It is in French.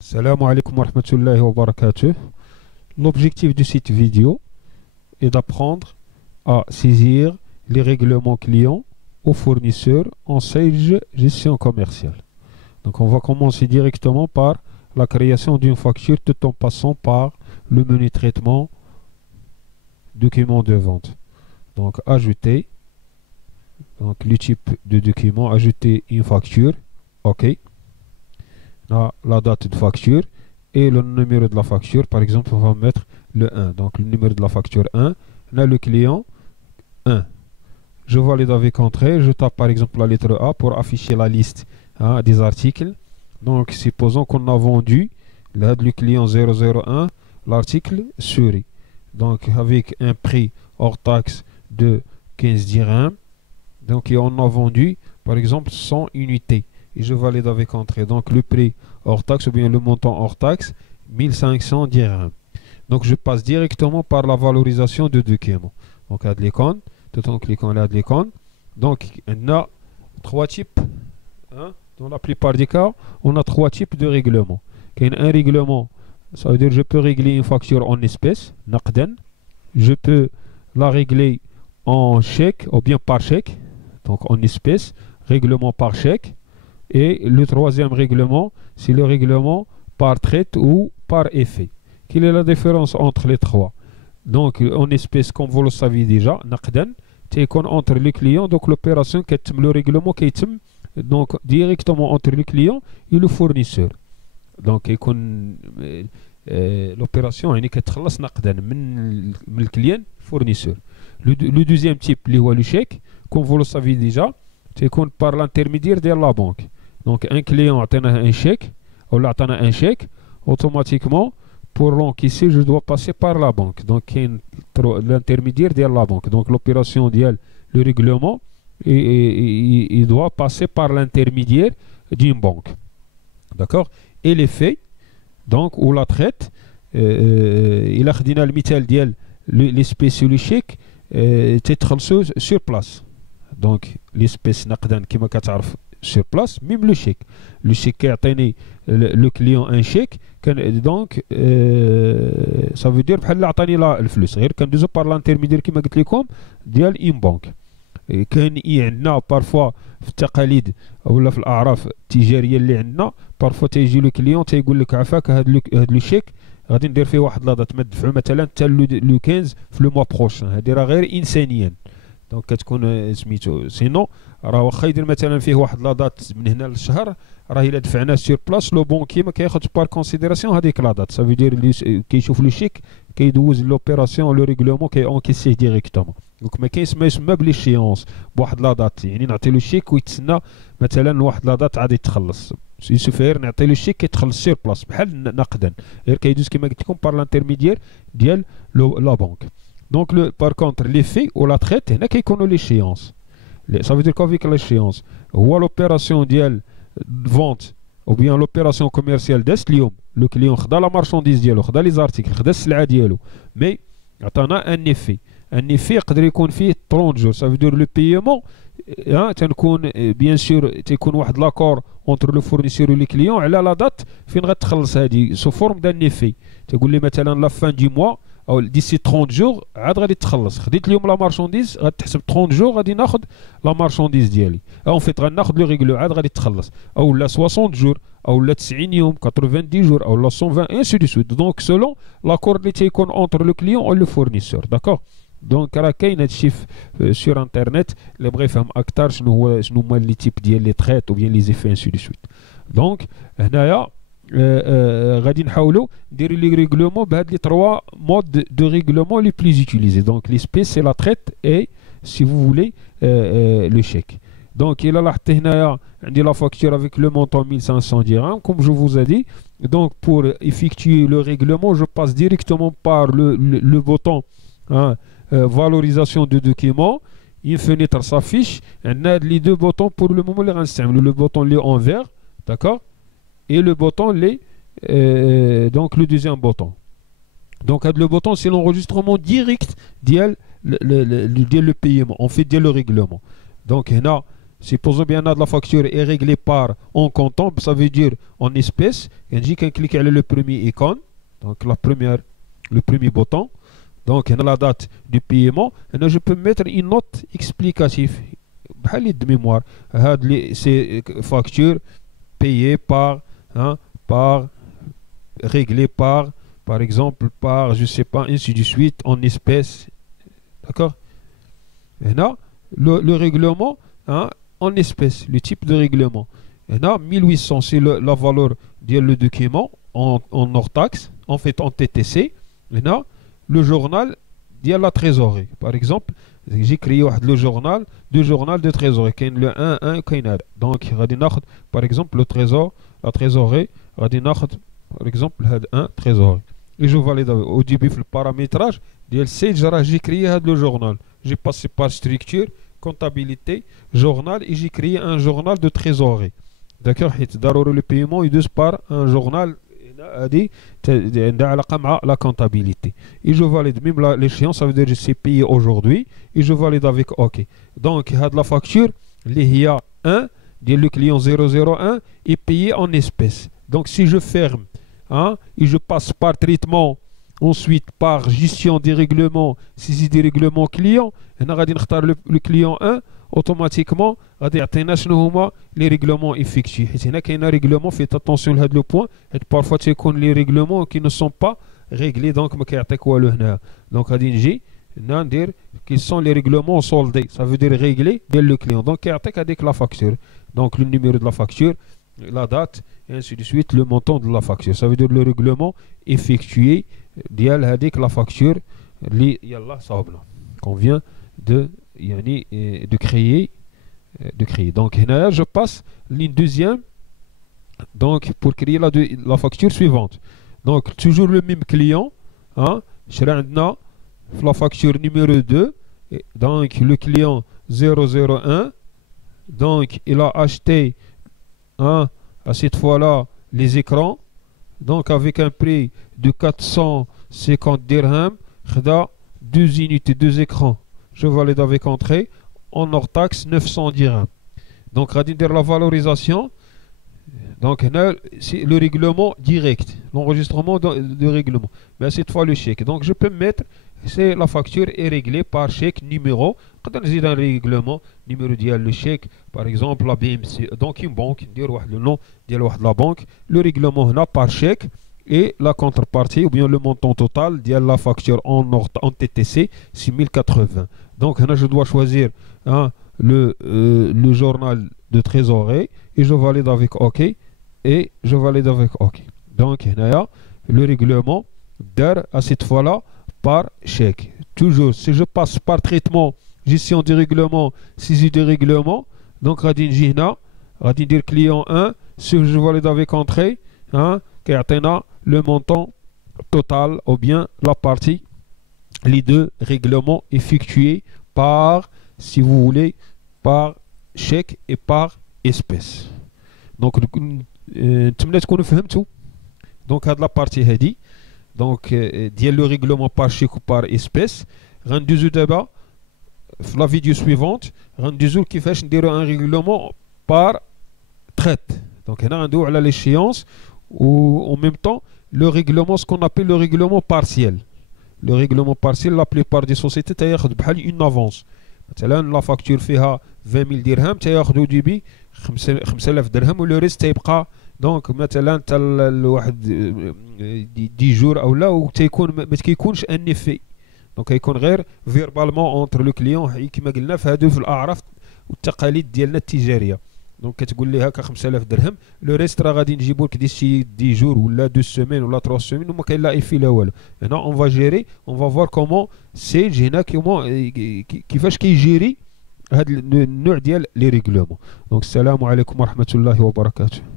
Salam alaikum wa rahmatullahi wa barakatuh. L'objectif de cette vidéo est d'apprendre à saisir les règlements clients aux fournisseurs en Sage Gestion Commerciale. Donc on va commencer directement par la création d'une facture tout en passant par le menu traitement document de vente. Donc ajouter, donc le type de document, ajouter une facture, ok. La date de facture et le numéro de la facture. Par exemple, on va mettre le 1. Donc le numéro de la facture 1. Là, le client 1. Je valide avec entrée. Je tape par exemple la lettre A pour afficher la liste des articles. Donc supposons qu'on a vendu là, le client 001 l'article souris. Donc avec un prix hors taxe de 15 dirhams. Donc on a vendu par exemple 100 unités. Et je valide avec entrée. Donc le prix hors taxe ou bien le montant hors taxe, 1500 dirhams. Donc je passe directement par la valorisation de document. Donc à l'icône, tout en cliquant là à l'icône. Donc on a trois types. Dans la plupart des cas, on a trois types de règlements. Il y a un règlement, ça veut dire que je peux régler une facture en espèces, naqdan. Je peux la régler en chèque ou bien par chèque, donc en espèces, règlement par chèque. Et le troisième règlement, c'est le règlement par traite ou par effet. Quelle est la différence entre les trois? Donc, en espèce, comme vous le savez déjà, naqdan, c'est entre le client, donc l'opération, le règlement qui est donc directement entre le client et le fournisseur. Donc, l'opération, elle est naqdan, le client, fournisseur. Le deuxième type, le chèque, comme vous le savez déjà, c'est par l'intermédiaire de la banque. Donc un client a un chèque, ou là un chèque, automatiquement, pour l'encaisser, je dois passer par la banque. Donc l'intermédiaire de la banque. Donc l'opération le règlement, il doit passer par l'intermédiaire d'une banque. D'accord? Et l'effet, donc, ou la traite, il a dit le métal l'espèce le chèque, c'est sur place. Donc l'espèce naqdan qui m'a sur place, même le chèque. Le chèque qui a tenu le client un chèque, donc ça veut dire qu'il a tenu le flux. C'est-à-dire par l'intermédiaire qui m'a dit comme une banque. كان عندنا parfois في التقاليد ولا في الاعراف التجاريه اللي عندنا parfois تيجي لو كليون تيقول لك عفاك هذا لو شيك غادي ندير فيه واحد لاطات ما تدفعوا مثلا حتى لو 15 في لو موا بروشان. هذه راه غير انسانيا. دونك كتكون سميتو سينو راه واخا يدير مثلا فيه واحد لاطات من هنا للشهر راه الا دفعناه سور بلاص لو بونكي ما كياخذش بار كونسيديراسيون هذيك لاطات. سافو دير كيشوف لو شيك كيدوز لوبيراسيون لو ريغلومون كي اونكيسيه ديريكتومون. دونك ما كاينش ما يسمى بليشيونس بواحد لاطات، يعني نعطي له شيك ويتسنى مثلا واحد لاطات عادي تخلص. يسوفير نعطي له شيك كيتخلص سور بلاص بحال نقدا، غير كيدوز كما قلت لكم بار لانترميديير ديال لا بانك. Donc, par contre, l'effet ou la traite, il y a l'échéance. Ça veut dire qu'avec l'échéance, ou l'opération de vente, ou bien l'opération commerciale d'Eslium, le client a la marchandise, a les articles, a les mais il y a un effet. Un effet qui peut être 30 jours. Ça veut dire le paiement, bien sûr, il y a un accord entre le fournisseur et le client, à la date, sous forme d'un effet. Tu dis, maintenant, la fin du mois, او ديسي 30 جور عاد غادي تخلص. خديت اليوم لا مارشونديز غتحسب 30 جور غادي ناخذ لا مارشونديز ديالي. اون فيت غناخذ لو ريغلو عاد غادي تخلص، او لا 60 جور او لا 90 يوم 90 جور او لا 120 انسي دو سويت. دونك سولون لاكور اللي تيكون اونتر لو كليون و لو فورنيسور. داكور؟ دونك راه كاين هادشي سور انترنت اللي بغى يفهم اكثر شنو هما لي تيب ديال لي تريت او بيان لي زيفي انسي دو سويت. دونك هنايا غادي نحاولوا نديروا لي ريغلومون بهاد لي 3 مود دو ريغلومون لي بليز يوتيليزي. دونك ليسبيس سي لا تريت اي سي فو فولي لو شيك. دونك الا لاحظتي هنايا عندي لا فاكتور افيك لو مونطون 1500 dirhams comme je vous ai dit. Donc pour effectuer le règlement, je passe directement par le bouton valorisation de document. Une fenêtre s'affiche. On a les deux boutons pour le moment les غنستعملوا le bouton li en vert, d'accord, et le bouton donc le deuxième bouton. Donc le bouton c'est l'enregistrement direct ديال le paiement, on fait dès le règlement. Donc là supposons bien que la facture est réglée par en comptant, ça veut dire en espèces. Et on dit qu'on clique sur le premier icône, donc le premier bouton. Donc on a la date du paiement. Et là, je peux mettre une note explicative. De mémoire, ces factures payées par réglées par exemple, je sais pas, ainsi de suite, en espèces. D'accord? Et là, le règlement, en espèces, le type de règlement. Et là, 1800, c'est la valeur du document en hors taxe, en fait en TTC. Et là, le journal de la trésorerie. Par exemple, j'ai créé le journal de trésorerie. Le 1, donc, par exemple, la trésorerie, par exemple, un trésorerie. Et je valide au début le paramétrage. J'ai créé le journal. J'ai passé par structure, comptabilité, journal et j'ai créé un journal de trésorerie. D'accord? Le paiement il par un journal la comptabilité. Et je valide même l'échéance, ça veut dire que c'est payé aujourd'hui et je valide avec OK. Donc, la facture, il y a 1, le client 001 est payé en espèces. Donc, si je ferme et je passe par traitement, ensuite par gestion des règlements, saisie des règlements clients, le client 1, automatiquement, les règlements effectués. Il y a un règlement, faites attention à ce point, et parfois il y a les règlements qui ne sont pas réglés, donc dire qu'ils sont les règlements soldés, ça veut dire réglés dès le client. Donc, il y a la facture, donc le numéro de la facture, la date, et ainsi de suite, le montant de la facture. Ça veut dire le règlement effectué, la facture, qu'on vient de créer. Donc, là, je passe ligne deuxième, donc pour créer la facture suivante. Donc, toujours le même client, la facture numéro 2, donc le client 001, donc il a acheté à cette fois-là les écrans, donc avec un prix de 450 dirhams, 2 unités, 2 écrans. Je valide avec entrée, en hors taxe 900 dirhams. Donc, la valorisation, donc c'est le règlement direct, l'enregistrement de règlement. Mais cette fois le chèque. Donc, je peux mettre, c'est la facture est réglée par chèque numéro. Quand on dit un règlement, numéro le chèque, par exemple la BMC, donc une banque, le nom de la banque, le règlement par chèque. Et la contrepartie, ou bien le montant total de la facture en TTC, c'est 1080. Donc, là, je dois choisir le journal de trésorerie et je valide avec OK. Et je valide avec OK. Donc, là, le règlement à cette fois-là par chèque. Toujours, si je passe par traitement, gestion du règlement, saisie du règlement, donc, radin dire client 1, si je valide avec entrée, le montant total ou bien la partie, les deux règlements effectués par, si vous voulez, par chèque et par espèce. Donc, donc la partie هذه donc ديال le règlement par chèque ou par espèce غندوزو دابا في la vidéo suivante غندوزو كيفاش نديرو un règlement par traite. Donc هنا غندويو على l'échéance ou en même temps le règlement, ce qu'on appelle le règlement partiel. Le règlement partiel, la plupart des sociétés تاخذ بحال une avance. مثلا la facture فيها 20000 درهم تاخذوا ديبي 5000 درهم و لو ريست تيبقى دونك مثلا حتى لواحد 10 جور او لا وتيكون ما كيكونش ان افي دونك كيكون غير فيربالمون اونتر لو كليون كما قلنا في هادو في الاعراف والتقاليد ديالنا التجاريه. دونك كتقول لي هكا 5000 درهم لو ريست راه غادي نجيبو لك ديسي 10 جور ولا 2 سيمين ولا 3 سيمين وما كاين لا افي لا والو. هنا اون فا جيري اون فا فوار كومون سيج هنا كيفاش كيجيري هذا النوع ديال لي ريغلومون. دونك السلام عليكم ورحمه الله وبركاته.